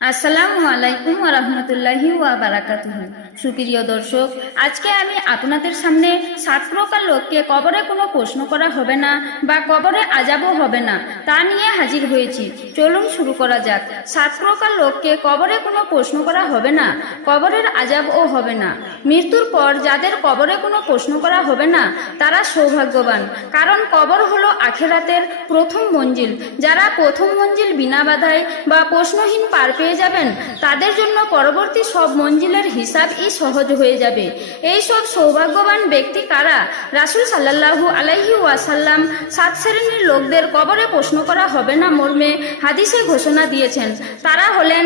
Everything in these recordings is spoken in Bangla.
আসসালামু আলাইকুম ওয়া রাহমাতুল্লাহি ওয়া বারাকাতুহু। সুপ্রিয় দর্শক, আজকে আমি আপনাদের সামনে 7 প্রকার লোককে কবরে কোনো প্রশ্ন করা হবে না বা কবরে আযাবও হবে না তা নিয়ে হাজির হয়েছি। চলুন শুরু করা যাক। 7 প্রকার লোককে কবরে কোনো প্রশ্ন করা হবে না, কবরের আযাবও হবে না। মৃত্যুর পর যাদের কবরে কোনো প্রশ্ন করা হবে না তারা সৌভাগ্যবান, কারণ কবর হলো আখিরাতের প্রথম মঞ্জিল। যারা প্রথম মঞ্জিল বিনা বাধায় বা প্রশ্নহীন পার পেয়ে যাবেন তাদের জন্য পরবর্তী সব মঞ্জিলের হিসাবই সহজ হয়ে যাবে। এই সব সৌভাগ্যবান ব্যক্তি কারা? রাসূল সাল্লাল্লাহু আলাইহি ওয়াসাল্লাম 7 শ্রেণীর লোকদের কবরে প্রশ্ন করা হবে না মর্মে হাদিসে ঘোষণা দিয়েছেন। তারা হলেন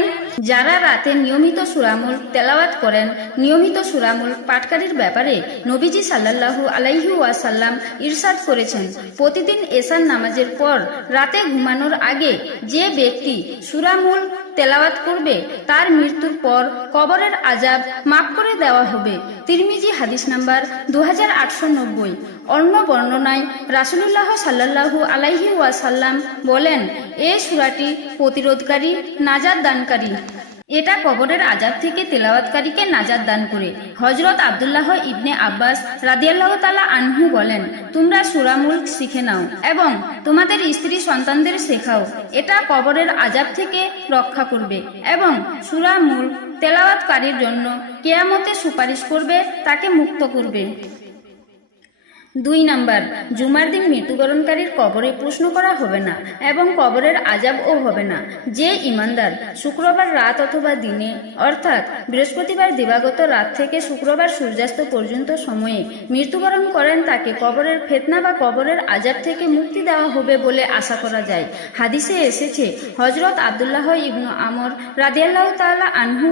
যারা রাতে নিয়মিত সূরা মুলক তেলাওয়াত করেন। নিয়মিত সূরা মুলক পাঠকারীর ব্যাপারে নবীজি সাল্লাল্লাহু আলাইহি ওয়াসাল্লাম ইরশাদ করেছেন, প্রতিদিন এশার নামাজের পর রাতে ঘুমানোর আগে যে ব্যক্তি সূরা মুলক তেলাওয়াত করবে তার মৃত্যুর পর কবরের আযাব মাফ করে দেওয়া হবে। তিরমিজি হাদিস নাম্বার 2890। অন্য বর্ণনায় রাসূলুল্লাহ সাল্লাল্লাহু আলাইহি ওয়াসাল্লাম বলেন, এ সূরাটি প্রতিরোধকারী, নাজাত দানকারী। এটা কবরের আযাব থেকে তেলাওয়াতকারীকে নাজাত দান করে। হযরত আব্দুল্লাহ ইবনে আব্বাস রাদিয়াল্লাহু তাআলা আনহু বলেন, তোমরা সূরা মুলক শিখে নাও এবং তোমাদের স্ত্রী সন্তানদের শেখাও, এটা কবরের আযাব থেকে রক্ষা করবে এবং সূরা মুলক তেলাওয়াতকারীর জন্য কিয়ামতে সুপারিশ করবে, তাকে মুক্ত করবে। 2 নাম্বার, জুমার দিন মৃত্যুবরণকারীর কবরে প্রশ্ন করা হবে না এবং কবরের আযাবও হবে না। যে ঈমানদার শুক্রবার রাত অথবা দিনে অর্থাৎ বৃহস্পতিবার দিবাগত রাত থেকে শুক্রবার সূর্যাস্ত পর্যন্ত সময়ে মৃত্যুবরণ করেন তাকে কবরের ফিতনা বা কবরের আযাব থেকে মুক্তি দেওয়া হবে বলে আশা করা যায়। হাদিসে এসেছে, হযরত আব্দুল্লাহ ইবনে আমর রাদিয়াল্লাহু তাআলা আনহু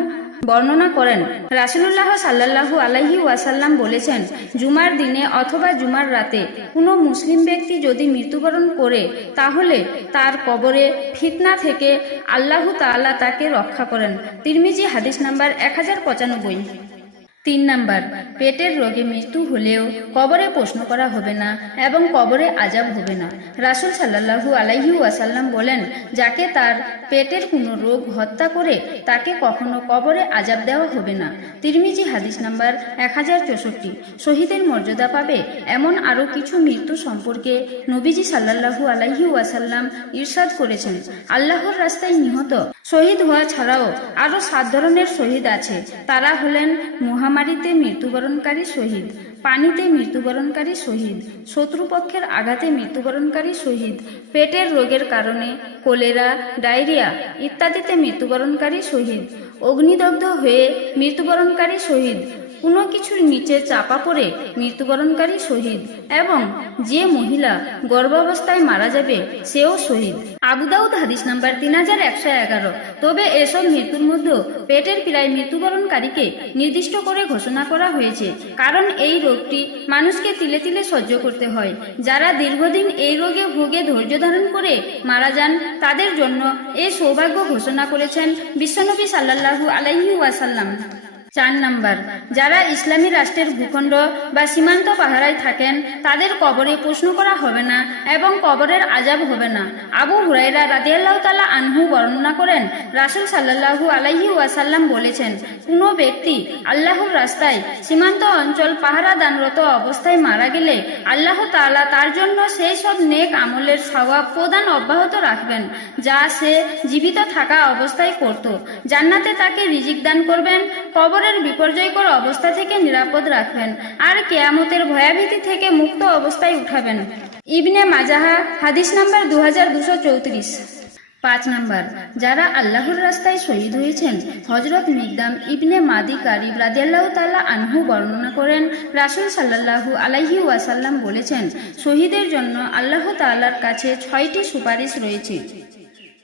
বর্ণনা করেন, রাসূলুল্লাহ সাল্লাল্লাহু আলাইহি ওয়াসাল্লাম বলেছেন, জুমার দিনে অথবা জুমার রাতে কোনো মুসলিম ব্যক্তি যদি মৃত্যুবরণ করে তাহলে তার কবরে ফিতনা থেকে আল্লাহ তাআলা তাকে রক্ষা করেন। তিরমিজি হাদিস নাম্বার 1095। 3 নাম্বার, পেটের রোগে মৃত্যু হলেও কবরে প্রশ্ন করা হবে না এবং কবরে আযাব হবে না। রাসূল সাল্লাল্লাহু আলাইহি ওয়াসাল্লাম বলেন, যাকে তার পেটের কোনো রোগ হত্যা করে তাকে কখনো কবরে আযাব দেওয়া হবে না। তিরমিজি হাদিস নাম্বার 1064। শহীদের মর্যাদা পাবে এমন আরও কিছু মৃত্যু সম্পর্কে নবীজি সাল্লাল্লাহু আলাইহি ওয়াসাল্লাম ইরশাদ করেছেন, আল্লাহর রাস্তায় নিহত শহীদ হওয়া ছাড়াও আরও 7 ধরনের শহীদ আছে। তারা হলেন মহামারীতে মৃত্যুবরণকারী শহীদ, পানিতে মৃত্যুবরণকারী শহীদ, শত্রুপক্ষের আঘাতে মৃত্যুবরণকারী শহীদ, পেটের রোগের কারণে কলেরা, ডায়রিয়া ইত্যাদিতে মৃত্যুবরণকারী শহীদ, অগ্নিদগ্ধ হয়ে মৃত্যুবরণকারী শহীদ, কোনো কিছুর নিচে চাপা পড়ে মৃত্যুবরণকারী শহীদ এবং যে মহিলা গর্ভাবস্থায় মারা যাবে সেও শহীদ। আবু দাউদ হাদিস নাম্বার 3111। তবে এসব মৃত্যুর মধ্যে পেটের পীড়ায় মৃত্যুবরণকারীকে নির্দিষ্ট করে ঘোষণা করা হয়েছে, কারণ এই রোগটি মানুষকে তিলে তিলে সহ্য করতে হয়। যারা দীর্ঘদিন এই রোগে ভুগে ধৈর্য ধারণ করে মারা যান তাদের জন্য এই সৌভাগ্য ঘোষণা করেছেন বিশ্বনবী সাল্লাল্লাহু আলাইহি ওয়াসাল্লাম। 4 নাম্বার, যারা ইসলামী রাষ্ট্রের ভূখণ্ড বা সীমান্ত পাহারায় থাকেন তাদের কবরে প্রশ্ন করা হবে না এবং কবরের আযাব হবে না। আবু হুরায়রা রাদিয়াল্লাহু তাআলা আনহু বর্ণনা করেন, রাসূল সাল্লাল্লাহু আলাইহি ওয়াসাল্লাম বলেছেন, কোনো ব্যক্তি আল্লাহর রাস্তায় সীমান্ত অঞ্চল পাহারা দানরত অবস্থায় মারা গেলে আল্লাহ তাআলা তার জন্য সেই সব নেক আমলের সওয়াব প্রদান অব্যাহত রাখবেন যা সে জীবিত থাকা অবস্থায় করত। জান্নাতে তাকে রিজিক দান করবেন, কবরের বিপর্যয়কর অবস্থা থেকে নিরাপদ রাখবেন আর কিয়ামতের ভয়াভীতি থেকে মুক্ত অবস্থায় উঠাবেন। ইবনে মাজাহা হাদিস নাম্বার 2234। 5 নাম্বার, যারা আল্লাহর রাস্তায় শহীদ হয়েছেন। হযরত মিকদাম ইবনে মাদি কারিব রাদিয়াল্লাহু তাআলা আনহু বর্ণনা করেন, রাসূল সাল্লাল্লাহু আলাইহি ওয়াসাল্লাম বলেছেন, শহীদের জন্য আল্লাহ তাআলার কাছে 6টি সুপারিশ রয়েছে।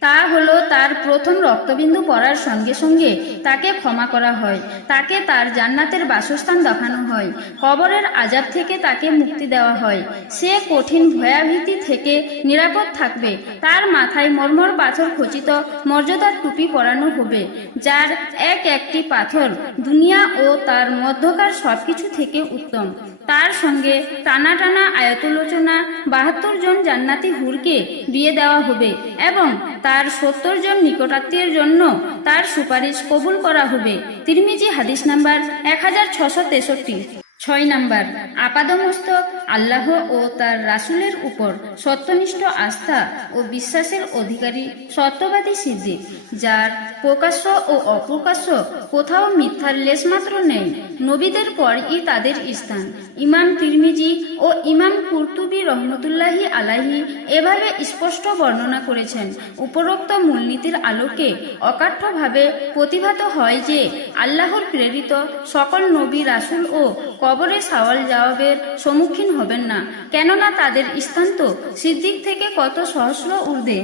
তা হলো, তার প্রথম রক্তবিন্দু পড়ার সঙ্গে সঙ্গে তাকে ক্ষমা করা হয়, তাকে তার জান্নাতের বাসস্থান দেখানো হয়, কবরের আযাব থেকে তাকে মুক্তি দেওয়া হয়, সে কঠিন ভয়াভীতি থেকে নিরাপদ থাকবে, তার মাথায় মরমর পাথর খচিত মর্যাদার টুপি পরানো হবে, যার এক একটি পাথর দুনিয়া ও তার মধ্যকার সবকিছু থেকে উত্তম। তার সঙ্গে টানা টানা আয়াতুলোচনা 72 জন জান্নাতি হুরকে বিয়ে দেওয়া হবে এবং তার 70 জন নিকটাত্মীয়ের জন্য তার সুপারিশ কবুল করা হবে। তিরমিজি হাদিস নাম্বার 1663। 6 নাম্বার, আপাদমস্তক আল্লাহ ও তার রাসূলের উপর সত্যনিষ্ঠ আস্থা ও বিশ্বাসের অধিকারী সত্যবাদী সিদ্দিক, যার প্রকাশ্য ও অপ্রকাশ্য কোথাও মিথ্যার লেশমাত্র নেই। নবীদের পরই তাদের স্থান। ইমাম তিরমিজি ও ইমাম কুরতুবী রহমতুল্লাহি আলাইহি এভাবে স্পষ্ট বর্ণনা করেছেন। উপরোক্ত মূলনীতির আলোকে অকাঠ্যভাবে প্রতিভাত হয় যে আল্লাহর প্রেরিত সকল নবী রাসূল ও কবরে সওয়াল জবাবের সম্মুখীন হবেন না, কেননা তাদের স্থান তো সিদ্দিক থেকে কত সহস্র ঊর্ধ্বে।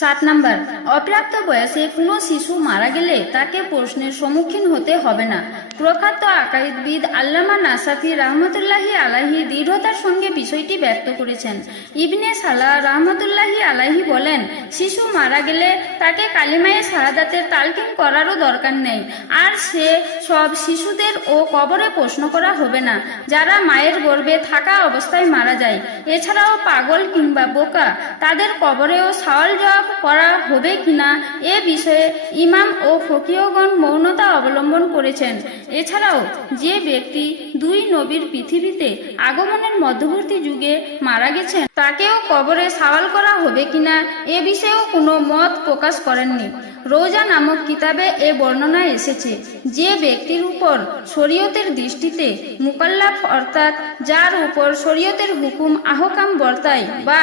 7 নাম্বার, অপ্রাপ্ত বয়সে কোনো শিশু মারা গেলে তাকে প্রশ্নের সম্মুখীন হতে হবে না। প্রখ্যাত আকাইদবিদ আল্লামা নাসাফি রহমতুল্লাহি আলাইহি দৃঢ়তার সঙ্গে বিষয়টি ব্যক্ত করেছেন। ইবনে সালাহ রহমতুল্লাহি আলাইহি বলেন, শিশু মারা গেলে তাকে কালিমায়ে শাহাদাতের তালকিন করারও দরকার নেই। আর সে সব শিশুদের ও কবরে প্রশ্ন করা হবে না যারা মায়ের গর্ভে থাকা অবস্থায় মারা যায়। এছাড়াও পাগল কিংবা বোকা তাদের কবরেও সওয়াল জবাব করা হবে কিনা এ বিষয়ে ইমাম ও ফকিহগণ মৌনতা অবলম্বন করেছেন। এছাড়াও যে ব্যক্তি 2 নবীর পৃথিবীতে আগমনের মধ্যবর্তী যুগে মারা গেছেন তাকেও কবরে সওয়াল করা হবে কিনা এ বিষয়েও কোনো মত প্রকাশ করেননি। রোজা নামক কিতাবে এ বর্ণনা এসেছে, যে ব্যক্তির উপর শরীয়তের দৃষ্টিতে মুকাল্লাফ অর্থাৎ যার উপর শরীয়তের হুকুম আহকাম বর্তায় বা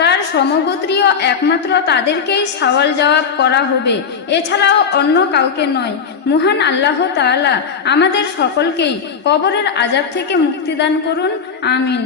তার সমগোত্রীয় একমাত্র তাদেরকেই সওয়াল জবাব করা হবে, এছাড়াও অন্য কাউকে নয়। মহান আল্লাহ তাআলা আমাদের সকলকেই কবরের আযাব থেকে মুক্তিদান করুন। আমিন।